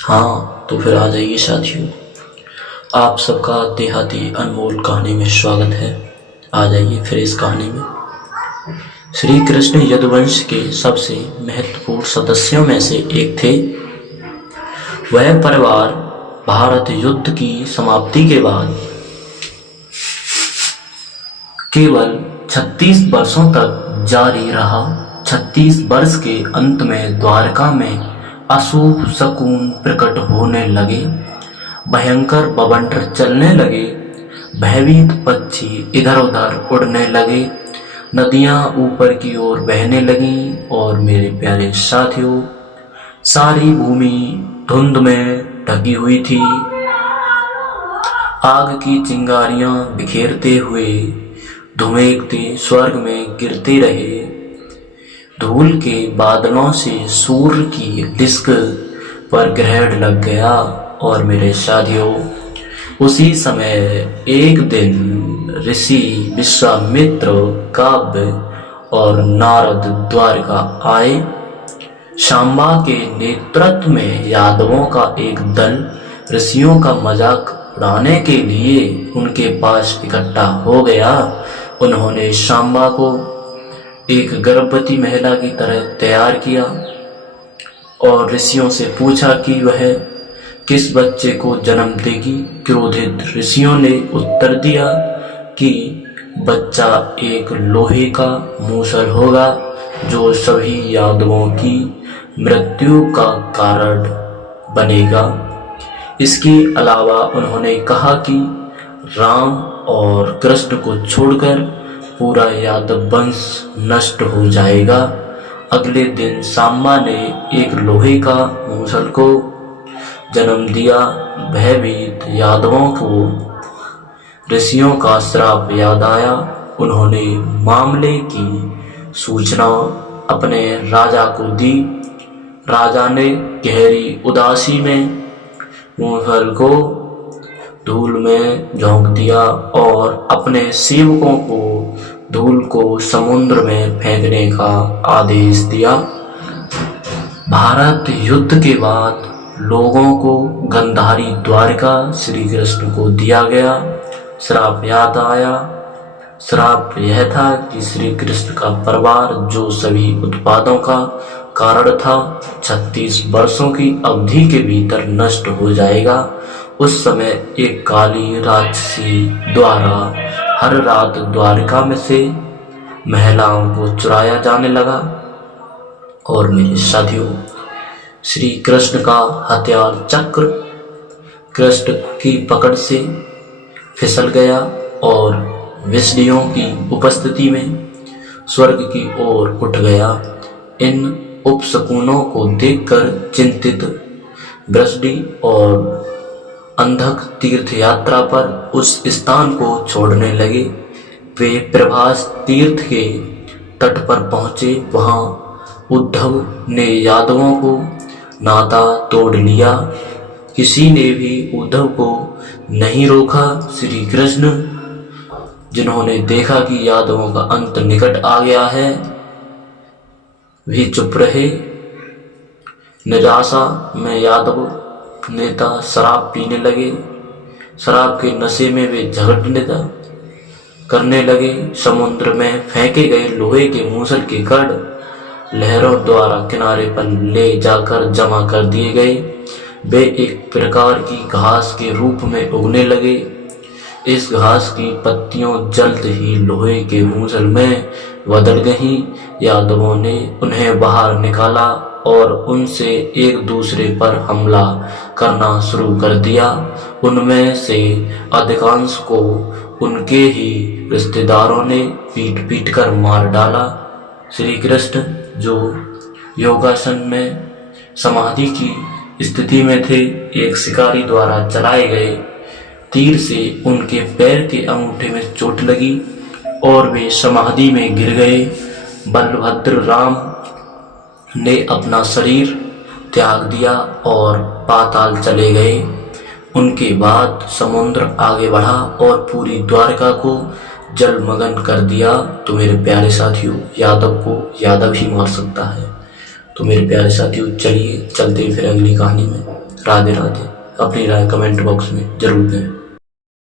हाँ तो फिर आ जाइए साथियों, आप सबका देहाती अनमोल कहानी में स्वागत है। आ जाइए फिर इस कहानी में। श्री कृष्ण यदुवंश के सबसे महत्वपूर्ण सदस्यों में से एक थे। वह परिवार भारत युद्ध की समाप्ति के बाद केवल 36 वर्षों तक जारी रहा। 36 वर्ष के अंत में द्वारका में अशुभ शकुन प्रकट होने लगे। भयंकर बवंडर चलने लगे। भयभीत पक्षी इधर उधर उड़ने लगे। नदियां ऊपर की ओर बहने लगीं और मेरे प्यारे साथियों, सारी भूमि धुंध में ढकी हुई थी। आग की चिंगारियां बिखेरते हुए धुएंकते स्वर्ग में गिरते रहे। धूल के बादलों से सूर्य की डिस्क पर ग्रहण लग गया। और मेरे साथियों, उसी समय एक दिन ऋषि विश्वामित्र, काव्य और नारद द्वारका आए। शांबा के नेतृत्व में यादवों का एक दल ऋषियों का मजाक उड़ाने के लिए उनके पास इकट्ठा हो गया। उन्होंने शांबा को एक गर्भवती महिला की तरह तैयार किया और ऋषियों से पूछा कि वह किस बच्चे को जन्म देगी। क्रोधित ऋषियों ने उत्तर दिया कि बच्चा एक लोहे का मूसल होगा जो सभी यादवों की मृत्यु का कारण बनेगा। इसके अलावा उन्होंने कहा कि राम और कृष्ण को छोड़कर पूरा यादव वंश नष्ट हो जाएगा। अगले दिन सांबा ने एक लोहे का मूसल को जन्म दिया। भयभीत यादवों को ऋषियों का श्राप याद आया। उन्होंने मामले की सूचना अपने राजा को दी। राजा ने गहरी उदासी में मूसल को धूल में झोंक दिया और अपने सेवकों को धूल को समुद्र में फेंकने का आदेश दिया। भारत युद्ध के बाद लोगों को गंधारी द्वारका श्री कृष्ण को दिया गया। श्राप याद आया। श्राप यह था कि श्री कृष्ण का परिवार जो सभी उत्पादों का कारण था 36 वर्षों की अवधि के भीतर नष्ट हो जाएगा। उस समय एक काली राक्षसी द्वारा हर रात द्वारका में से महिलाओं को चुराया जाने लगा। और मेरे साथियों, श्री कृष्ण का हथियार चक्र कृष्ण की पकड़ से फिसल गया और विष्णुओं की उपस्थिति में स्वर्ग की ओर उठ गया। इन उपशकुनों को देखकर चिंतित वृष्णि और अंधक तीर्थ यात्रा पर उस स्थान को छोड़ने लगे। वे प्रभास तीर्थ के तट पर पहुंचे। वहां उद्धव ने यादवों को नाता तोड़ लिया। किसी ने भी उद्धव को नहीं रोका। श्री कृष्ण, जिन्होंने देखा कि यादवों का अंत निकट आ गया है, भी चुप रहे। निराशा में यादव नेता शराब पीने लगे। शराब के नशे में वे झगड़ने करने लगे। समुद्र में फेंके गए लोहे के मूसल के कण लहरों द्वारा किनारे पर ले जाकर जमा कर दिए गए। वे एक प्रकार की घास के रूप में उगने लगे। इस घास की पत्तियों जल्द ही लोहे के मूसल में बदल गईं। यादवों ने उन्हें बाहर निकाला और उनसे एक दूसरे पर हमला करना शुरू कर दिया। उनमें से अधिकांश को उनके ही रिश्तेदारों ने पीट पीट कर मार डाला। श्री कृष्ण, जो योगासन में समाधि की स्थिति में थे, एक शिकारी द्वारा चलाए गए तीर से उनके पैर के अंगूठे में चोट लगी और वे समाधि में गिर गए। बलभद्र राम ने अपना शरीर त्याग दिया और पाताल चले गए। उनके बाद समुद्र आगे बढ़ा और पूरी द्वारका को जलमग्न कर दिया। तो मेरे प्यारे साथियों, यादव को यादव ही मार सकता है। तो मेरे प्यारे साथियों, चलिए चलते फिर अगली कहानी में। राधे राधे। अपनी राय कमेंट बॉक्स में जरूर दें।